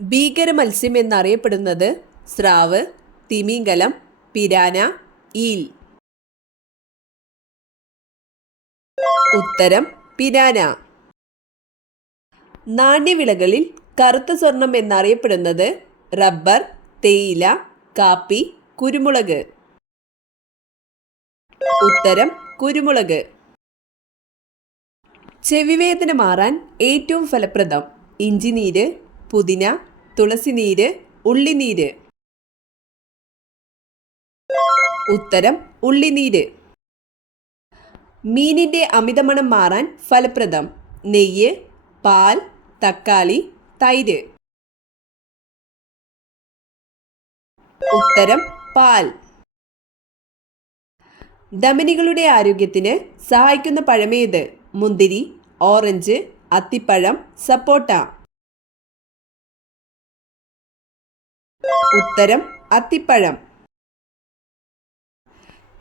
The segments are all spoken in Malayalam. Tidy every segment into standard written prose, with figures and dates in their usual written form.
ഭീകര മത്സ്യം എന്നറിയപ്പെടുന്നത് സ്രാവ്, തിമിംഗലം, പിരാന, ഈൽ. ഉത്തരം പിരാന. നാണ്യവിളകളിൽ കറുത്ത സ്വർണം എന്നറിയപ്പെടുന്നത് റബ്ബർ, തേയില, കാപ്പി, കുരുമുളക്. ഉത്തരം കുരുമുളക്. ചെവിവേദന മാറാൻ ഏറ്റവും ഫലപ്രദം ഇഞ്ചിനീര്, പുതിന, തുളസിനീര്, ഉള്ളിനീര്. ഉത്തരം ഉള്ളിനീര്. മീനിന്റെ അമിതമണം മാറാൻ ഫലപ്രദം നെയ്യ്, പാൽ, തക്കാളി, തൈര്. ഉത്തരം പാൽ. ധമനികളുടെ ആരോഗ്യത്തിന് സഹായിക്കുന്ന പഴമേത്? മുന്തിരി, ഓറഞ്ച്, അത്തിപ്പഴം, സപ്പോട്ട. ഉത്തരം അത്തിപ്പഴം.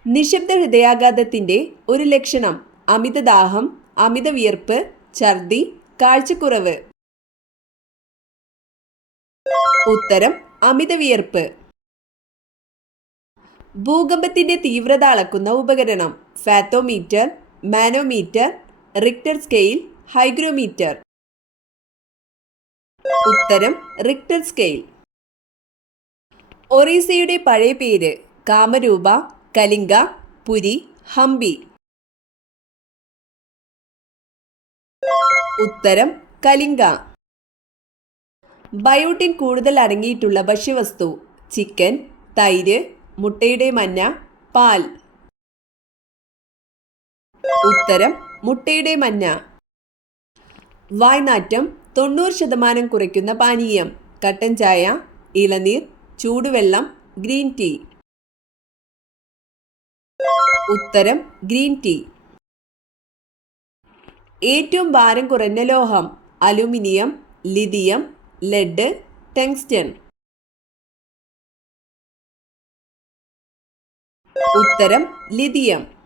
നിശബ്ദ ഹൃദയാഘാതത്തിന്റെ ഒരു ലക്ഷണം അമിതദാഹം, അമിത വിയർപ്പ്, ഛർദി, കാഴ്ചക്കുറവ്. ഉത്തരം അമിത വിയർപ്പ്. ഭൂകമ്പത്തിന്റെ തീവ്രത അളക്കുന്ന ഉപകരണം fathometer, manometer, Richter scale, hygrometer. ഉത്തരം റിക്ടർ സ്കെയിൽ. ഒറീസയുടെ പഴയ പേര് കാമരൂപ, കലിംഗ, പുരി, ഹംപി. ഉത്തരം കലിംഗ. ബയോട്ടിൻ കൂടുതൽ അടങ്ങിയിട്ടുള്ള ഭക്ഷ്യവസ്തു ചിക്കൻ, തൈര്, മുട്ടയുടെ മഞ്ഞ, പാൽ. ഉത്തരം മുട്ടയുടെ മഞ്ഞ. വായ്നാറ്റം 90% കുറയ്ക്കുന്ന പാനീയം കട്ടൻ ചായ, ഇളനീർ, ചൂടുവെള്ളം, ഗ്രീൻ ടീ. ഉത്തരം ഗ്രീൻ ടീ. ഏറ്റവും ഭാരം കുറഞ്ഞ ലോഹം അലുമിനിയം, ലിഥിയം, ലെഡ്, ടങ്സ്റ്റൺ. ഉത്തരം ലിഥിയം.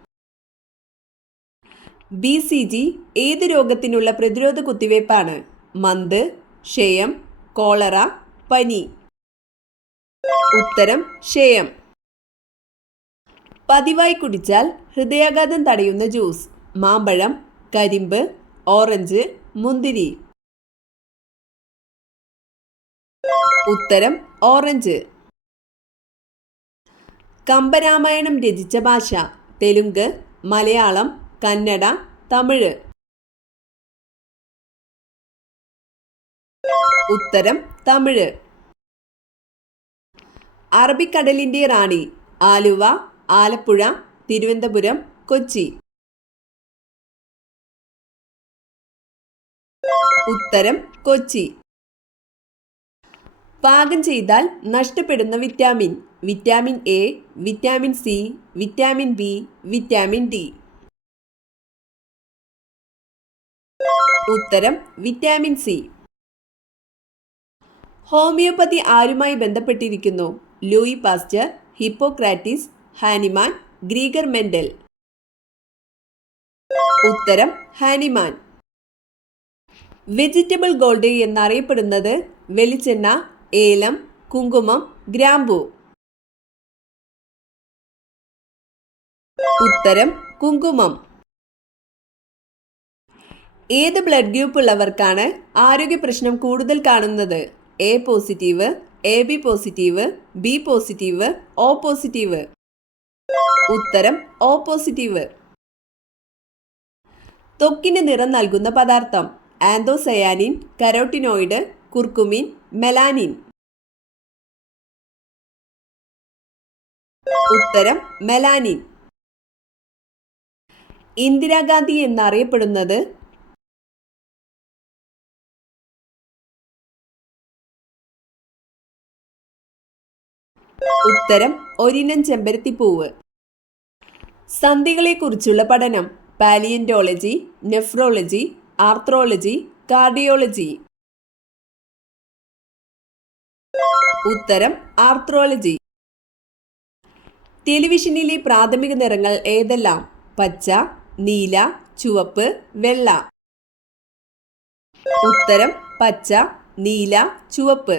BCG ഏത് രോഗത്തിനുള്ള പ്രതിരോധ കുത്തിവയ്പ്പാണ്? മന്ത്, ക്ഷയം, കോളറ, പനി. ഉത്തരം ക്ഷയം. പതിവായി കുടിച്ചാൽ ഹൃദയാഘാതം തടയുന്ന ജ്യൂസ് മാമ്പഴം, കരിമ്പ്, ഓറഞ്ച്, മുന്തിരി. ഉത്തരം ഓറഞ്ച്. കമ്പരാമായണം രചിച്ച ഭാഷ തെലുങ്ക്, മലയാളം, കന്നഡ, തമിഴ്. ഉത്തരം തമിഴ്. അറബിക്കടലിന്റെ റാണി ആലുവ, ആലപ്പുഴ, തിരുവനന്തപുരം, കൊച്ചി. ഉത്തരം കൊച്ചി. പാകം ചെയ്താൽ നഷ്ടപ്പെടുന്ന vitamin vitamin A, vitamin C, vitamin B, vitamin D. ഉത്തരം വിറ്റാമിൻ സി. ഹോമിയോപ്പതി ആരുമായി ബന്ധപ്പെട്ടിരിക്കുന്നു? Louis Pasteur, Hippocrates, Hahnemann, Gregor Mendel. ഉത്തരം ഹാനിമാൻ. വെജിറ്റബിൾ ഗോൾഡ് എന്നറിയപ്പെടുന്നത് വെളിച്ചെണ്ണ, ഏലം, കുങ്കുമം, ഗ്രാമ്പൂ. ഉത്തരം കുങ്കുമം. ഏത് ബ്ലഡ് ഗ്രൂപ്പ് ഉള്ളവർക്കാണ് ആരോഗ്യ പ്രശ്നം കൂടുതൽ കാണുന്നത്? A positive, AB positive, B positive, O positive. ഉത്തരം O പോസിറ്റീവ്. ത്വക്കിന് നിറം നൽകുന്ന പദാർത്ഥം ആന്തോസയാനിൻ, കരോട്ടിനോയിഡ്, കുർക്കുമിൻ, മെലാനിൻ. ഉത്തരം മെലാനിൻ. ഇന്ദിരാഗാന്ധി എന്നറിയപ്പെടുന്നത്? ഉത്തരം ഒരിനം ചെമ്പരത്തിപ്പൂവ്. സന്ധികളെക്കുറിച്ചുള്ള പഠനം പാലിയന്റോളജി, നെഫ്രോളജി, ആർത്രോളജി, കാർഡിയോളജി. ഉത്തരം ആർത്രോളജി. ടെലിവിഷനിലെ പ്രാഥമിക നിറങ്ങൾ ഏതെല്ലാം? പച്ച, നീല, ചുവപ്പ്, വെള്ള. ഉത്തരം പച്ച, നീല, ചുവപ്പ്.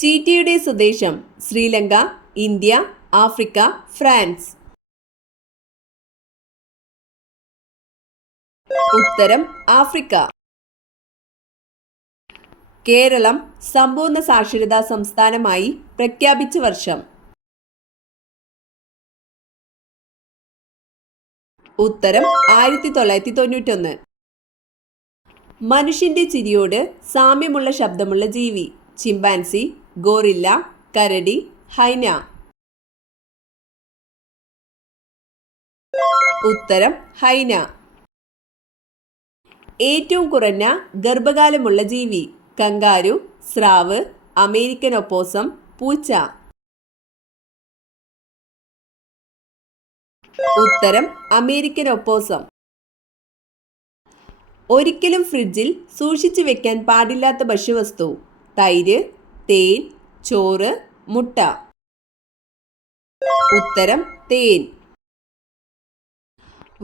ചീറ്റയുടെ സ്വദേശം ശ്രീലങ്ക, ഇന്ത്യ, ആഫ്രിക്ക, ഫ്രാൻസ്. ഉത്തരം ആഫ്രിക്ക. കേരളം സമ്പൂർണ്ണ സാക്ഷരതാ സംസ്ഥാനമായി പ്രഖ്യാപിച്ച വർഷം. ഉത്തരം 1991. മനുഷ്യന്റെ ചിരിയോട് സാമ്യമുള്ള ശബ്ദമുള്ള ജീവി. ചിമ്പാൻസി, ഗോറില്ല, കരടി, ഹൈന. ഉത്തരം ഹൈന. ഏറ്റവും കുറഞ്ഞ ഗർഭകാലമുള്ള ജീവി. കങ്കാരു, സ്രാവ്, അമേരിക്കൻ ഒപ്പോസം, പൂച്ച. ഉത്തരം അമേരിക്കൻ ഒപ്പോസം. ഒരിക്കലും ഫ്രിഡ്ജിൽ സൂക്ഷിച്ചു വെക്കാൻ പാടില്ലാത്ത ഭക്ഷ്യവസ്തു. തൈര്, തേൻ, ചോറ്, മുട്ട. ഉത്തരം തേൻ.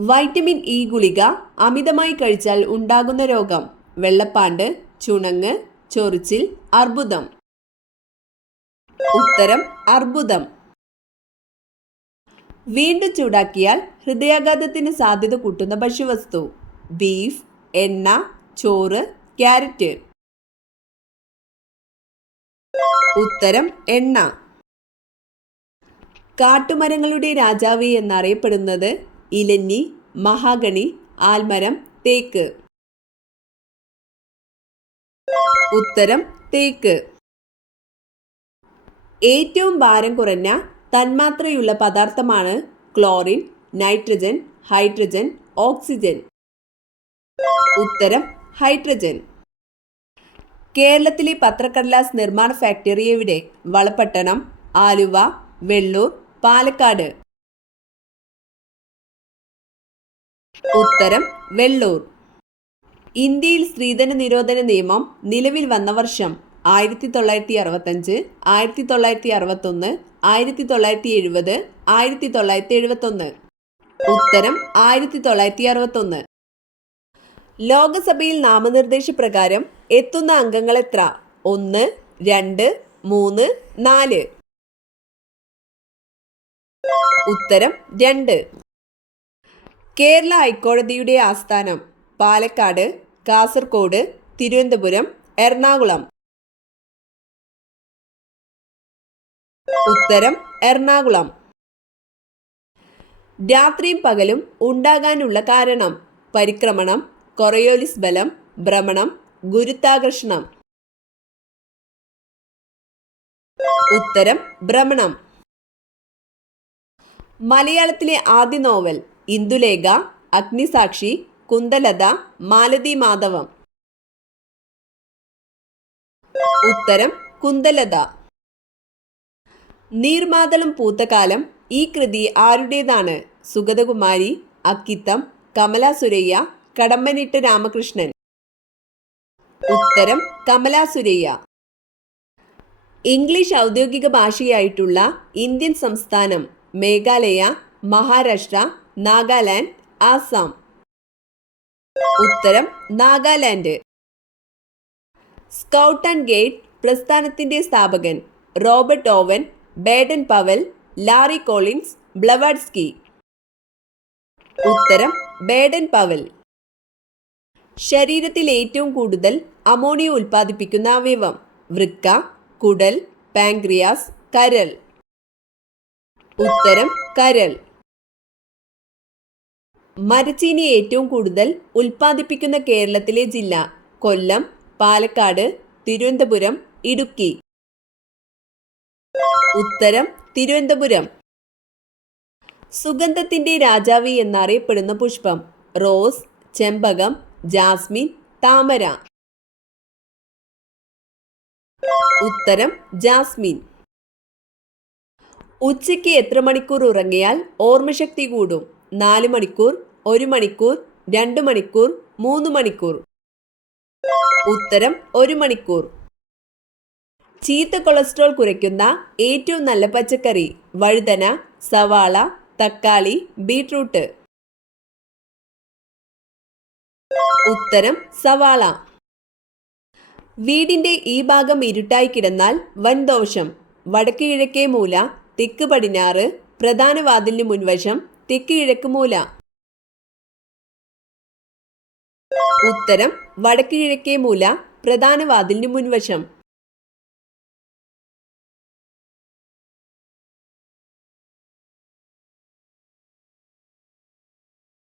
വൈറ്റമിൻ ഇ ഗുളിക അമിതമായി കഴിച്ചാൽ ഉണ്ടാകുന്ന രോഗം. വെള്ളപ്പാണ്ട്, ചുണങ്ങ്, ചൊറിച്ചിൽ, അർബുദം. ഉത്തരം അർബുദം. വീണ്ടും ചൂടാക്കിയാൽ ഹൃദയാഘാതത്തിന് സാധ്യത കൂട്ടുന്ന ഭക്ഷ്യവസ്തു. ബീഫ്, എണ്ണ, ചോറ്, ക്യാരറ്റ്. ഉത്തരം എണ്ണ. കാട്ടുമരങ്ങളുടെ രാജാവ് എന്നറിയപ്പെടുന്നത് ഇലഞ്ഞി, മഹാഗണി, ആൽമരം, തേക്ക്. ഉത്തരം തേക്ക്. ഏറ്റവും ഭാരം കുറഞ്ഞ തന്മാത്രയുള്ള പദാർത്ഥമാണ് ക്ലോറിൻ, നൈട്രജൻ, ഹൈഡ്രജൻ, ഓക്സിജൻ. ഉത്തരം ഹൈഡ്രജൻ. കേരളത്തിലെ പത്രക്കടലാസ് നിർമ്മാണ ഫാക്ടറി എവിടെ? വളപട്ടണം, ആലുവ, വെള്ളൂർ, പാലക്കാട്. ഉത്തരം വെള്ളൂർ. ഇന്ത്യയിൽ സ്ത്രീധന നിരോധന നിയമം നിലവിൽ വന്ന വർഷം. 1965, 1961, 1970, 1971. ഉത്തരം 1961. ലോകസഭയിൽ നാമനിർദ്ദേശപ്രകാരം എത്തുന്ന അംഗങ്ങൾ എത്ര? 1, 2, 3, 4. ഉത്തരം 2. കേരള ഹൈക്കോടതിയുടെ ആസ്ഥാനം പാലക്കാട്, കാസർഗോഡ്, തിരുവനന്തപുരം, എറണാകുളം. ഉത്തരം എറണാകുളം. രാത്രിയും പകലും ഉണ്ടാകാനുള്ള കാരണം? പരിക്രമണം, കൊറിയോലിസ് ബലം, ഭ്രമണം, ഗുരുത്വാകർഷണം. ഉത്തരം ഭ്രമണം. മലയാളത്തിലെ ആദ്യ നോവൽ? ഇന്ദുലേഖ, അഗ്നിസാക്ഷി, കുന്തലത, മാലതി മാധവം. ഉത്തരം കുന്തലത. നീർമാതളം പൂത്തകാലം ഈ കൃതി ആരുടേതാണ്? സുഗതകുമാരി, അക്കിത്തം, കമല സുരയ്യ, കടമ്പനിട്ട രാമകൃഷ്ണൻ. ഉത്തരം കമല സുരയ്യ. ഇംഗ്ലീഷ് ഔദ്യോഗിക ഭാഷയായിട്ടുള്ള ഇന്ത്യൻ സംസ്ഥാനം? മേഘാലയ, മഹാരാഷ്ട്ര, നാഗാലാൻഡ്, ആസാം. ഉത്തരം നാഗാലാൻഡ്. സ്കൗട്ട് ആൻഡ് ഗൈഡ് പ്രസ്ഥാനത്തിന്റെ സ്ഥാപകൻ? Robert Owen, Baden Powell, Larry Collins, Blavatsky. ഉത്തരം ബേഡൻ പവൽ. ശരീരത്തിൽ ഏറ്റവും കൂടുതൽ അമോണിയ ഉൽപ്പാദിപ്പിക്കുന്ന അവയവം? വൃക്ക, കുടൽ, പാൻക്രിയാസ്, കരൾ. ഉത്തരം കരൾ. മരച്ചീനി ഏറ്റവും കൂടുതൽ ഉൽപ്പാദിപ്പിക്കുന്ന കേരളത്തിലെ ജില്ല? കൊല്ലം, പാലക്കാട്, തിരുവനന്തപുരം, ഇടുക്കി. ഉത്തരം തിരുവനന്തപുരം. സുഗന്ധത്തിന്റെ രാജാവ് എന്നറിയപ്പെടുന്ന പുഷ്പം? റോസ്, ചെമ്പകം, ജാസ്മിൻ, താമര. ഉത്തരം ജാസ്മിൻ. ഉച്ചയ്ക്ക് എത്ര മണിക്കൂർ ഉറങ്ങിയാൽ ഓർമ്മശക്തി കൂടും? 4 മണിക്കൂർ, 1 മണിക്കൂർ, 2 മണിക്കൂർ, 3 മണിക്കൂർ. ഉത്തരം 1 മണിക്കൂർ. ചീത്ത കൊളസ്ട്രോൾ കുറയ്ക്കുന്ന ഏറ്റവും നല്ല പച്ചക്കറി? വഴുതന, സവാള, തക്കാളി, ബീട്രൂട്ട്. ഉത്തരം സവാള. വീടിന്റെ ഈ ഭാഗം ഇരുട്ടായി കിടന്നാൽ വൻ ദോഷം. വടക്ക് കിഴക്കേ മൂല, തെക്ക് പടിഞ്ഞാറ്, പ്രധാന വാതിലിന് മുൻവശം, തെക്ക് കിഴക്ക് മൂല. ഉത്തരം വടക്ക് കിഴക്കേ മൂല, പ്രധാന വാതിലിന് മുൻവശം.